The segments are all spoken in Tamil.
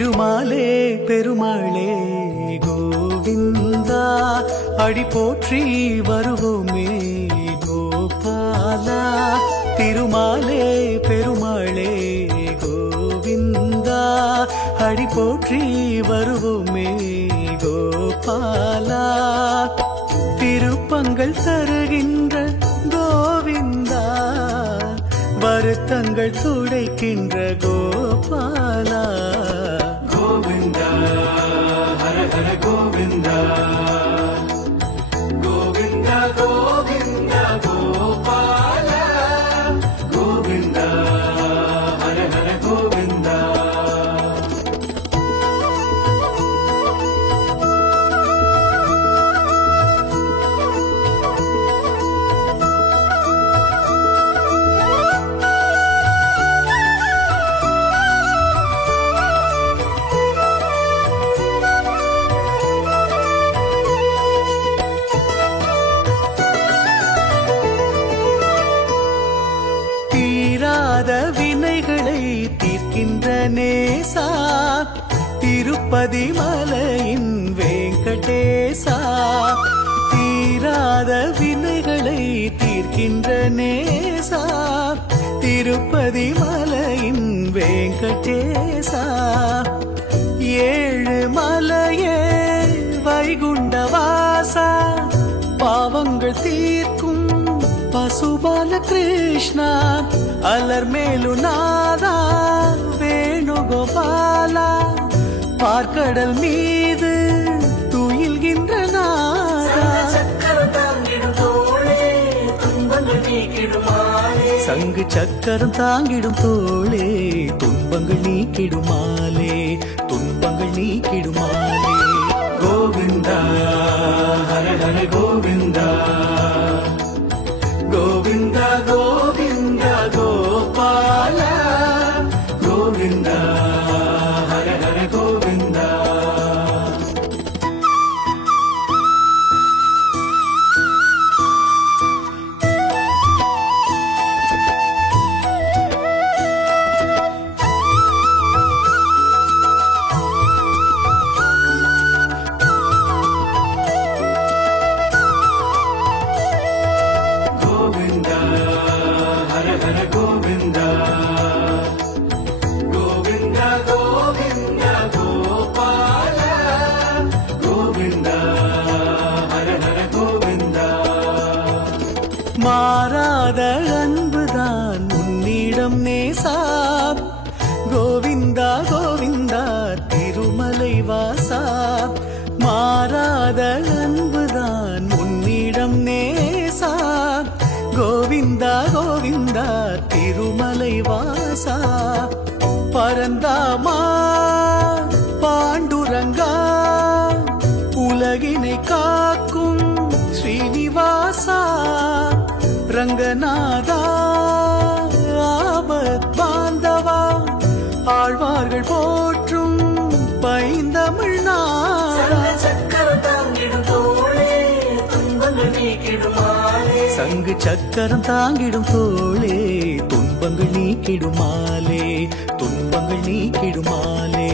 திருமாலே பெருமாளே கோவிந்தா அடி போற்றி வருவோமே கோபாலா. திருமாலே பெருமாளே கோவிந்தா அடி போற்றி வருவோமே கோபாலா. திருப்பங்கள் தருகின்ற கோவிந்தா வருத்தங்கள் துடைக்கின்ற கோபாலா. கோவிந்தா ஹர ஹர கோவிந்தா கோவிந்தா கோவிந்தா கோபாலா. கோவிந்தா ஹர ஹர கோவிந்தா. வினைகளை தீர்க்கின்ற நேசா திருப்பதி மலையின் வெங்கடேசா. தீராத வினைகளை தீர்க்கின்ற நேசா திருப்பதி மலையின் வெங்கடேசா. ஏழு மலையே வைகுண்டவாசா பாவங்கள் தீர்க்கும் பசுபால கிருஷ்ணா. அலர் மேலு நாதா வேணுகோபாலா. பார்க்கடல் மீது துயில்கின்ற நாதா. சங்கு சக்கரம் தாங்கிடும் தோளே துன்பங்கள் நீக்கிடுமாலே துன்பங்கள் நீக்கிடுமாலே. கோவிந்தா ஹர ஹர கோவிந்தா கோவிந்தா கோவிந்தா கோபாலா. கோவிந்தா ஹர ஹர கோவிந்தா. மாறாத அன்புதான் உன்னிடம் நேசா. கோவிந்தா கோவிந்தா திருமலை வாசா. மாறாத அன்புதான் உன்னிடம் நேசா. கோவிந்தா கோவிந்தா திருமலை வாசா. பரந்தாமா பாண்டுரங்கா உலகினை காக்கும் ஸ்ரீனிவாசா. ரங்கநாதா ஆபத் பாந்தவா ஆழ்வார்கள் போற்றும் பைந்தமிழ் நாதா. சங்கு சக்கரம் தாங்கிடும் தோளே துன்பங்கள் நீக்கிடுமாலே துன்பங்கள் நீக்கிடுமாலே.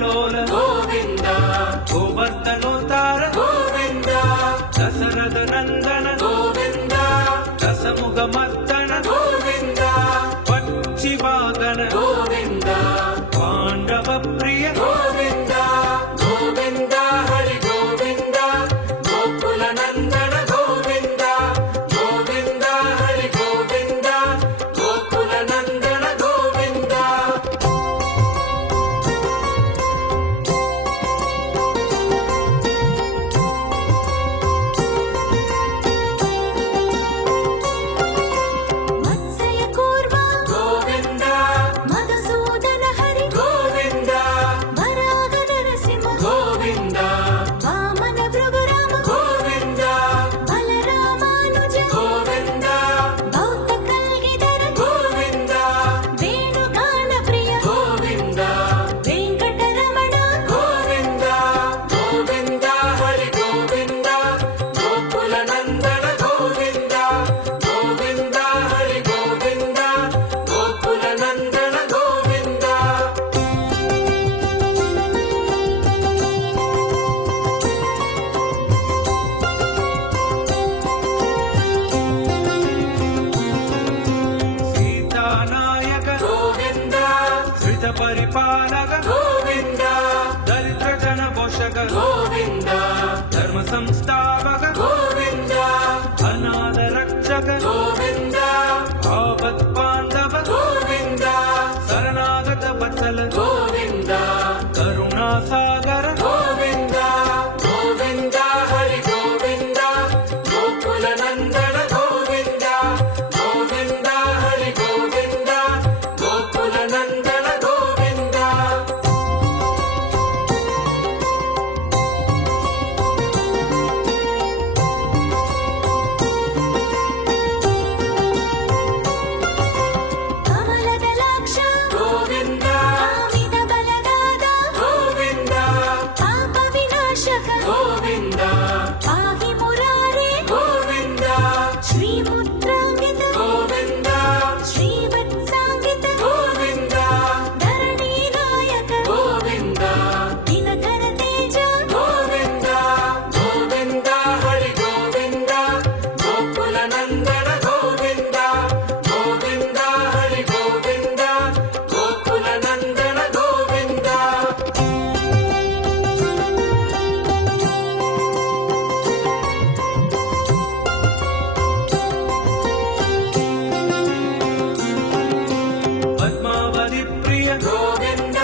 ಲೋಲ ಗೋವಿಂದ ಗೋವರ್ಧನೋತ್ತಾರ ಗೋವಿಂದ ದಶರಥ ನಂದನ ಗೋವಿಂದ ದಶಮುಖ ಮರ್ದನ ಗೋವಿಂದ ಪಕ್ಷಿವಾಗನ ಗೋವಿಂದ ಪಾಂಡವ ಪ್ರಿಯ ಗೋವಿಂದ ಗೋವಿಂದ ಹರಿ ಗೋವಿಂದ ಗೋಕುಲ ನಂದನ ಗೋವಿಂದ ಗೋವಿಂದ ಹರಿ ಗೋವಿಂದ ಗೋಕುಲ ನಂದನ ಗೋವಿಂದ ಮತ್ಸ್ಯ ಕೂರ್ಮ ಗೋವಿಂದ ಮಧುಸೂದನ ಹರಿ ಗೋವಿಂದ ವರಾಹ ನರಸಿಂಹ ಗೋವಿಂದ ವಾಮನ ಭೃಗುರಾಮ ಗೋವಿಂದ ಬಲರಾಮಾನುಜ ಗೋವಿಂದ ಬೌದ್ಧ ಕಲ್ಗಿದರ ಗೋವಿಂದ ವೇಣುಗಾನ ಪ್ರಿಯ ಗೋವಿಂದ ವೆಂಕಟರಮಣ ಗೋವಿಂದ ಗೋವಿಂದ ಹರಿ ಗೋವಿಂದ ಗೋಕುಲ ನಂದನ ಗೋವಿಂದ ಗೋವಿಂದ ಹರಿ ಗೋವಿಂದ ಗೋಕುಲ ನಂದನ ಗೋವಿಂದ ಸೀತಾನಾಯಕ ಗೋವಿಂದ ಶ್ರಿತ ಪರಿಪಾಲಕ ಗೋವಿಂದ ದರಿದ್ರ ಜನ ಪೋಷಕ ಗೋವಿಂದ ಧರ್ಮ ಸಂಸ್ಥಾಪಕ ಗೋವಿಂದ ಅನಾಥ ರಕ್ಷಕ ಗೋವಿಂದ ಆಪತ್ ಬಾಂಧವ ಗೋವಿಂದ ಶರಣಾಗತ ವತ್ಸಲ ಗೋವಿಂದ ಕರುಣಾ ಸಾಗರ ಗೋವಿಂದ ಗೋವಿಂದ ಹರಿ ಗೋವಿಂದ ಗೋಕುಲ ನಂದನ ಗೋವಿಂದ ಗೋವಿಂದ ಹರಿ ಗೋವಿಂದ ಗೋಕುಲ ನಂದನ ಗೋವಿಂದ ಕಮಲದಲಾಕ್ಷ ಗೋವಿಂದ ಕಾಮಿದ ಬಲದಾದ ಗೋವಿಂದ ಪಾಪ ವಿನಾಶಕ ಗೋವಿಂದ ಪಾಹಿ ಮುರಾರೇ ಗೋವಿಂದ ಶ್ರೀಪುತ್ರಾಂಗಿತ ಗೋವಿಂದ ಶ್ರೀವತ್ಸಾಂಗಿತ ಗೋವಿಂದ ಧರಣಿ ನಾಯಕ ಗೋವಿಂದ ದಿನಕರ ತೇಜ ಗೋವಿಂದ ಗೋವಿಂದ ಹರಿ ಗೋವಿಂದ ಗೋಕುಲ ನಂದನ ಗೋವಿಂದ ಗೋವಿಂದ ಹರಿ ಗೋವಿಂದ ಗೋಕುಲ ನಂದನ ಗೋವಿಂದ ಪದ್ಮಾವತಿ ಪ್ರಿಯ ಗೋವಿಂದ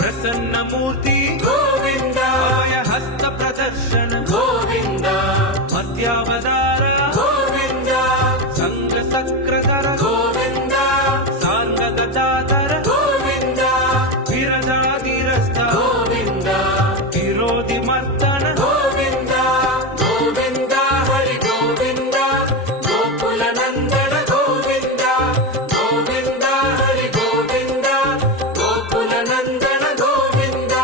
ಪ್ರಸನ್ನ ಮೂರ್ತಿ ಗೋವಿಂದ ಅಭಯ ಹಸ್ತ ಪ್ರದರ್ಶನ ಗೋವಿಂದ ಮಧ್ಯಾವತಾರ ಗೋವಿಂದ ಸಂಘ ಸಕ್ರಧರ ಗೋವಿಂದ ಸಾಂಗ ಗದಾಧರ ಗೋವಿಂದ ವಿರಜಾಧಿರಸ್ಥ ಗೋವಿಂದ ವಿರೋಧಿ ಮರ್ದನ ಗೋವಿಂದ ಗೋವಿಂದ ಹರಿ ಗೋವಿಂದ ಗೋಕುಲ ನಂದನ ಗೋವಿಂದ ಗೋವಿಂದ ಹರಿ ಗೋವಿಂದ ಗೋಕುಲ ನಂದನ ಗೋವಿಂದ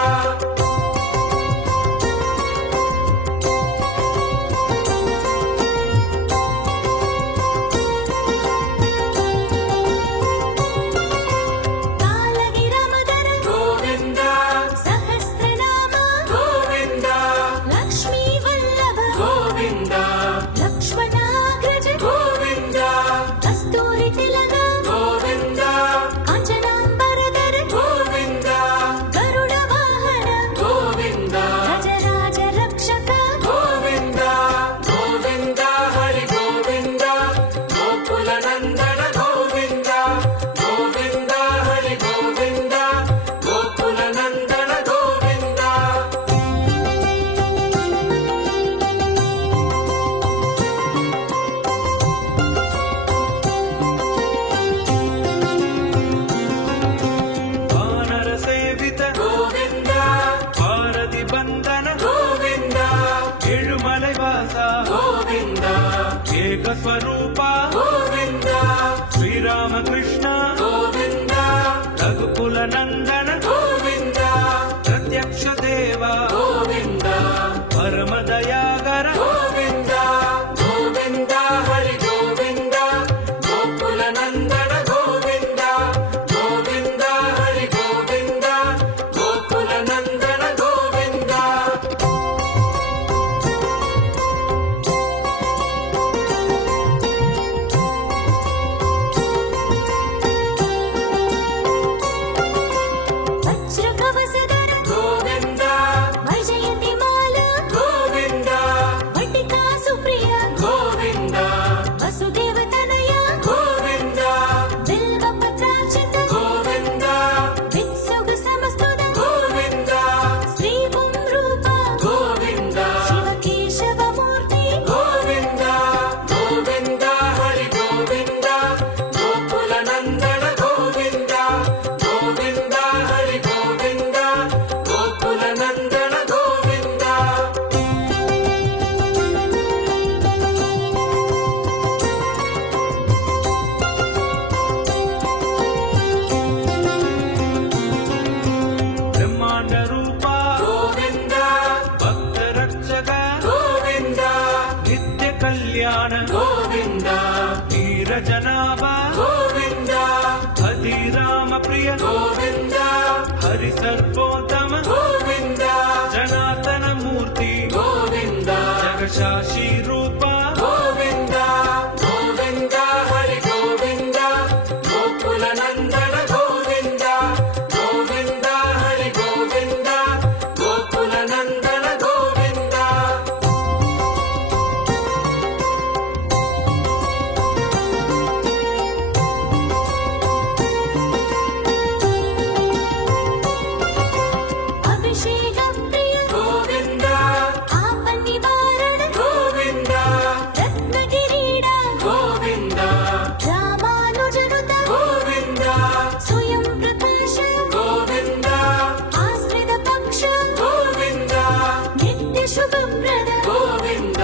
ವರಪ್ರದ ಗೋವಿಂದ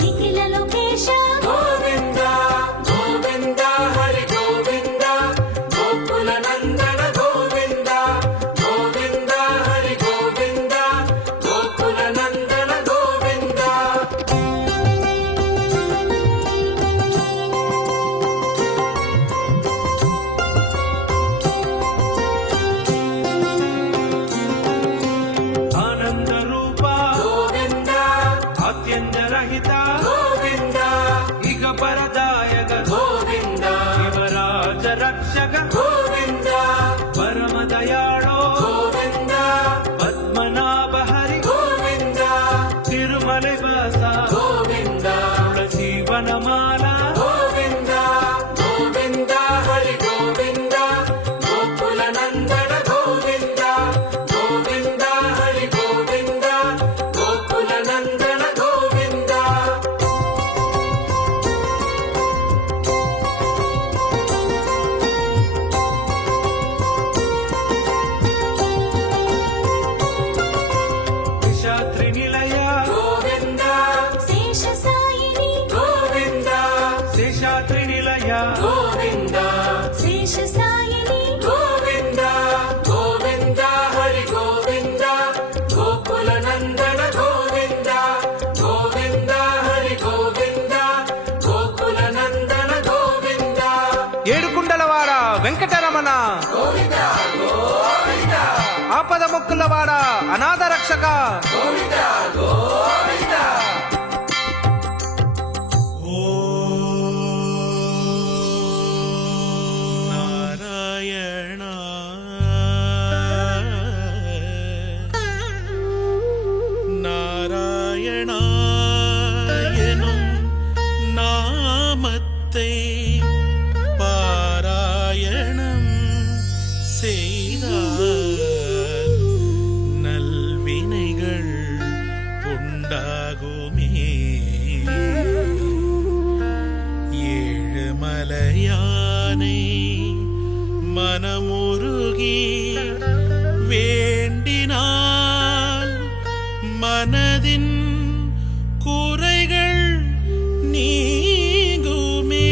ನಿಖಿಲ ಲೋಕೇಶ ಗೋವಿಂದ ಗೋವಿಂದ ಹರಿ ಗೋವಿಂದ ಗೋಕುಲ ನಂದನ ಗೋವಿಂದ ಗೋವಿಂದ ಹರಿ ಗೋವಿಂದ ಗೋಕುಲ ನಂದನ ಗೋವಿಂದ ಆನಂದ ರೂಪ ಗೋವಿಂದ ಅತ್ಯಂತ ರಹಿತ ಗೋವಿಂದ ಈಗ ಪರದಾಯಕ ಗೋವಿಂದ ಶಿವರಾಜ ರಕ್ಷಕ ಗೋವಿಂದ ಪರಮ ದಯಾಳೋ ಗೋವಿಂದ ಪದ್ಮನಾಭ ಹರಿ ಗೋವಿಂದ ತಿರುಮಲೆ ವಾಸ ಗೋವಿಂದ ತುಳಸಿ ವನಮಾಲ ಗೋವಿಂದ ಗೋವಿಂದ ಹರಿ ಗೋವಿಂದ ಗೋಕುಲ ನಂದನ ಗೋವಿಂದ ಗೋವಿಂದ ಹರಿ ಗೋವಿಂದ ಗೋಕುಲ ನಂದನ ಗೋವಿಂದ ಶಾಸ್ತ್ರಿ ನಿಲಯ ಗೋವಿಂದ ಶೇಷ ಸಾಯಿನಿ ಗೋವಿಂದ ಶೇಷಾದ್ರಿ ನಿಲಯ ಗೋವಿಂದ ಶೇಷ ಸಾಯಿನಿ ಗೋವಿಂದ ಗೋವಿಂದ ಹರಿ ಗೋವಿಂದ ಗೋಕುಲ ನಂದನ ಗೋವಿಂದ ಗೋವಿಂದ ಹರಿ ಗೋವಿಂದ ಗೋಕುಲ ನಂದನ ಗೋವಿಂದ ఏడుకుండలవాడ వెంకటరమణ ఆపద మొక్కులవాడ అనాథ రక్షక நாராயண நாராயணா எனும் நாமத்தை பாராயணம் செய்தால் நல்வினைகள் உண்டாகுமே ஏழுமலையானை மனமுருகி வேண்டினால் மனதின் குறைகள் நீங்குமே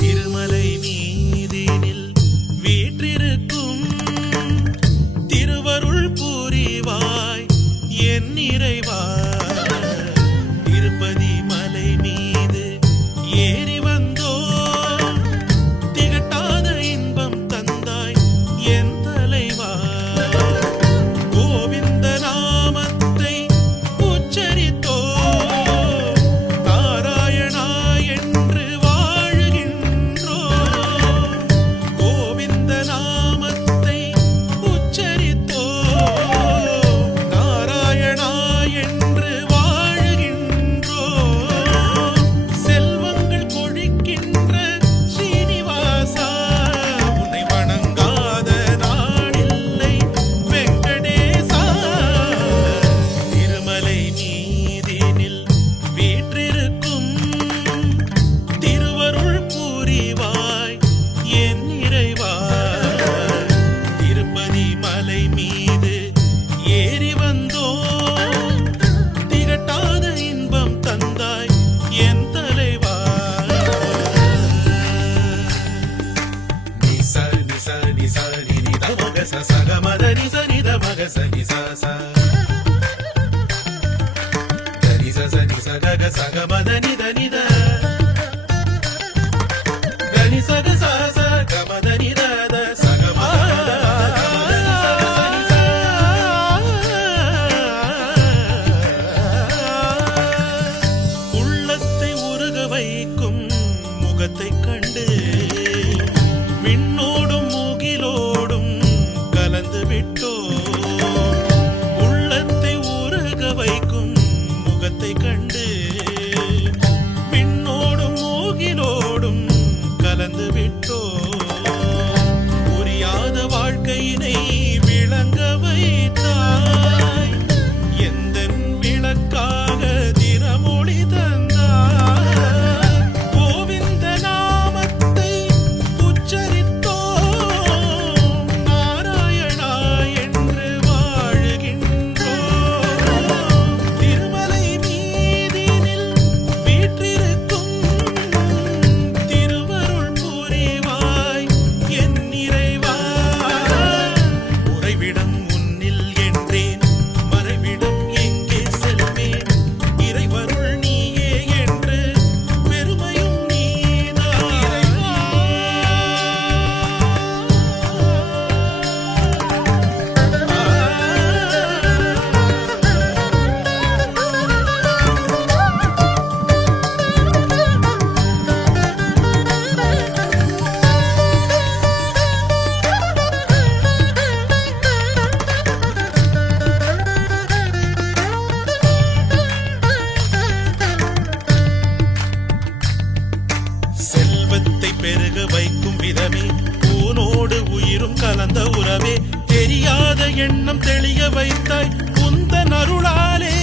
திருமலை மீதினில் வீற்றிருக்கும் திருவருள் புரிவாய் என் இறைவா திருப்பதி மலை மீது ஏறி வந்தோ திகட்டாத இன்பம் தந்தாய் என் தலைவா கோவிந்த நாமத்தை உச்சரித்தோ நாராயணா என்று வாழுகின்றோ கோவிந்த நாமத்தை உச்சரித்தோ நாராயணா என்று வாழுகின்றோ செல்வங்கள் கொழிக்கின்ற ஸ்ரீனிவாசா உன்னை வணங்காத நாடில்லை வெங்கடேசா திருமலை மீதினில் வீற்றிருக்கும் திருவருள் புரிவாய் என் இறைவா திருப்பதி மலை மீது ஏறி வந்தோ திகட்டாத இன்பம் தந்தாய் என் தலைவா நிச நிச நிச நிதி தமக சக மத நிச நித மக சனி ச தனி ச நி ச க சக மத நித நித தனி சக ச ச க மத நித த சக மத உள்ளத்தை உருக வைக்கும் முகத்தை கண்டு விண்ணோடும் முகிலோடும் கலந்து விட்டோ உள்ளத்தை உருக வைக்கும் முகத்தை கண்டு விண்ணோடும் முகிலோடும் கலந்து விட்டோ புரியாத வாழ்க்கையினை விளங்க வைத்தாய் எந்தன் விளக்காக தினமொழி தந்தாய் கோவிந்த நாமத்தை பெருக வைக்கும் விதமே ஊனோடு உயிரும் கலந்த உறவே தெரியாத எண்ணம் தெளிய வைத்தாய் உந்தன் அருளாலே